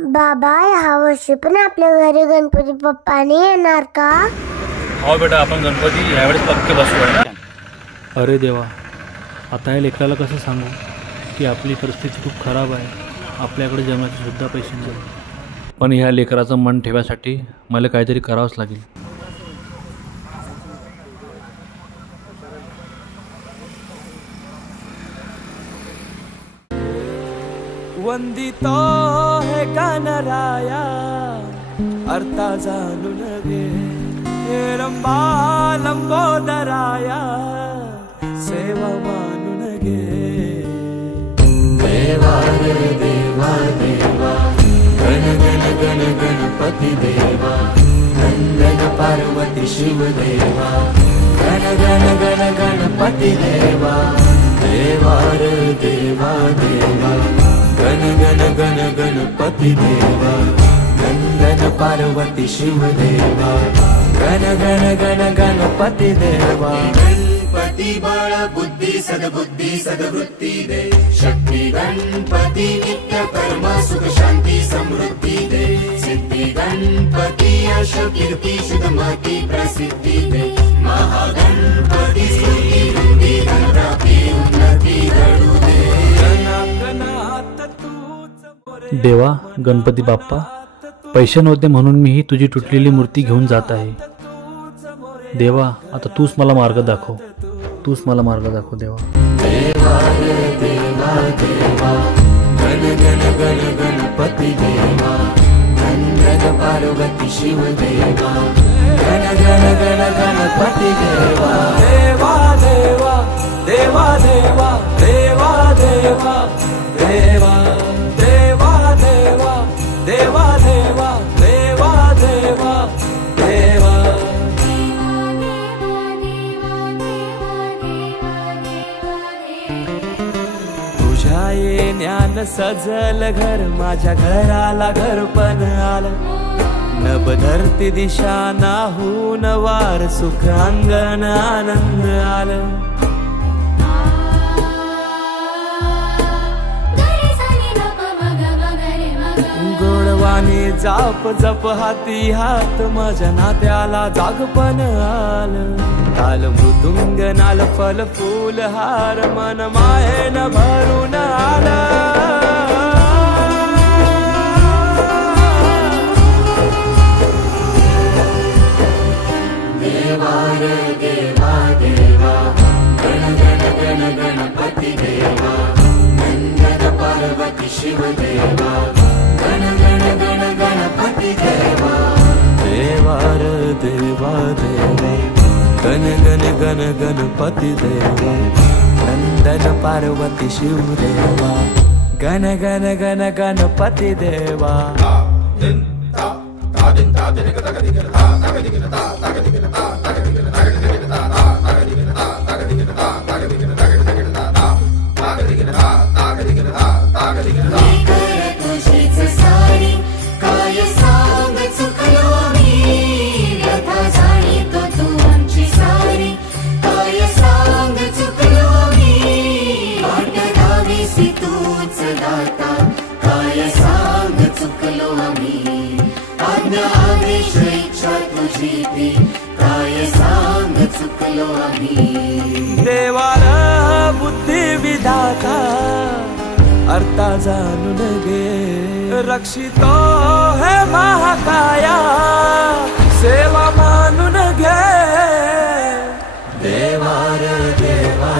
बाबा ह्या वर्षी पण आपल्या घरी गणपती बाप्पा नाही येणार का? हो बेटा, आपण गणपती यावेळेस पक्के बसवूया. अरे देवा, आता या लेकराला कसं सांगू की आपली परिस्थिती खूप खराब आहे, आपल्याकडे जेवणाचे सुद्धा पैसे नाही. पण ह्या लेकराचं मन ठेवायसाठी मला काहीतरी करावंच लागेल. वंदितो है गणराया अर्था जाणून घे, हे रंबा लंबोदराया सेवा मानून घे. देवा रे देवा देवा गण गण गण गणपती देवा, नंदन पार्वती शिव देवा, गण गण गण गणपती देवा. देवा रे देवा देवा गण गण गण गणपती देवा, नंदन पार्वती शिव देवा, गण गण गण गणपती देवा. गणपती बळ बुद्धी सद्बुद्धी सद्वृत्ती दे, शक्ती गणपती नित्य कर्म सुख शांती समृद्धी दे. सिद्धी गणपती यश कीर्ती शुद्धमती प्रसिद्धी दे. महागणपती स्तुती वृद्धी धनप्राप्ती उन्नती घडू दे. देवा गणपती बाप्पा, पैसे नव्हते म्हणून मी ही तुझी तुटलेली मूर्ती घेऊन जात आहे. देवा आता तूच मला मार्ग दाखव, तूच मला मार्ग दाखव देवा. देवा रे देवा देवा गण गण गण गणपती देवा, नंदन पार्वती शिव देवा, गण गण गण गणपती देवा. देवा देवा देवा देवा देवा देवा देवा देवा देवा देवा देवा देवा देवा देवा. तुझ्या येण्यानं सजल घर, माझ्या घराला घर पण आलं. नभ धरती दिशा नाहून वार, सुख अंगण आनंद आलं. गोडवाणी जाप जप हाती हात, माझ्या नात्याला जागपण आलं. ताल मृदुंग नाल फल फूल हार, मन मायेन भरून आलं. देवा रे देवा देवा गण गण गण गणपती देवा, नंदन पार्वती शिव देवा, गण गण गण गणपती देवा. देवा रे देवा देवा गण गण गण गणपती देवा, नंदन पार्वती शिव देवा, गण गण गण गणपती देवा. देवाला बुद्धी विधाता अर्था जाणून घे, रक्षितो है महाकाया सेवा मानून घे. देवा रे देवा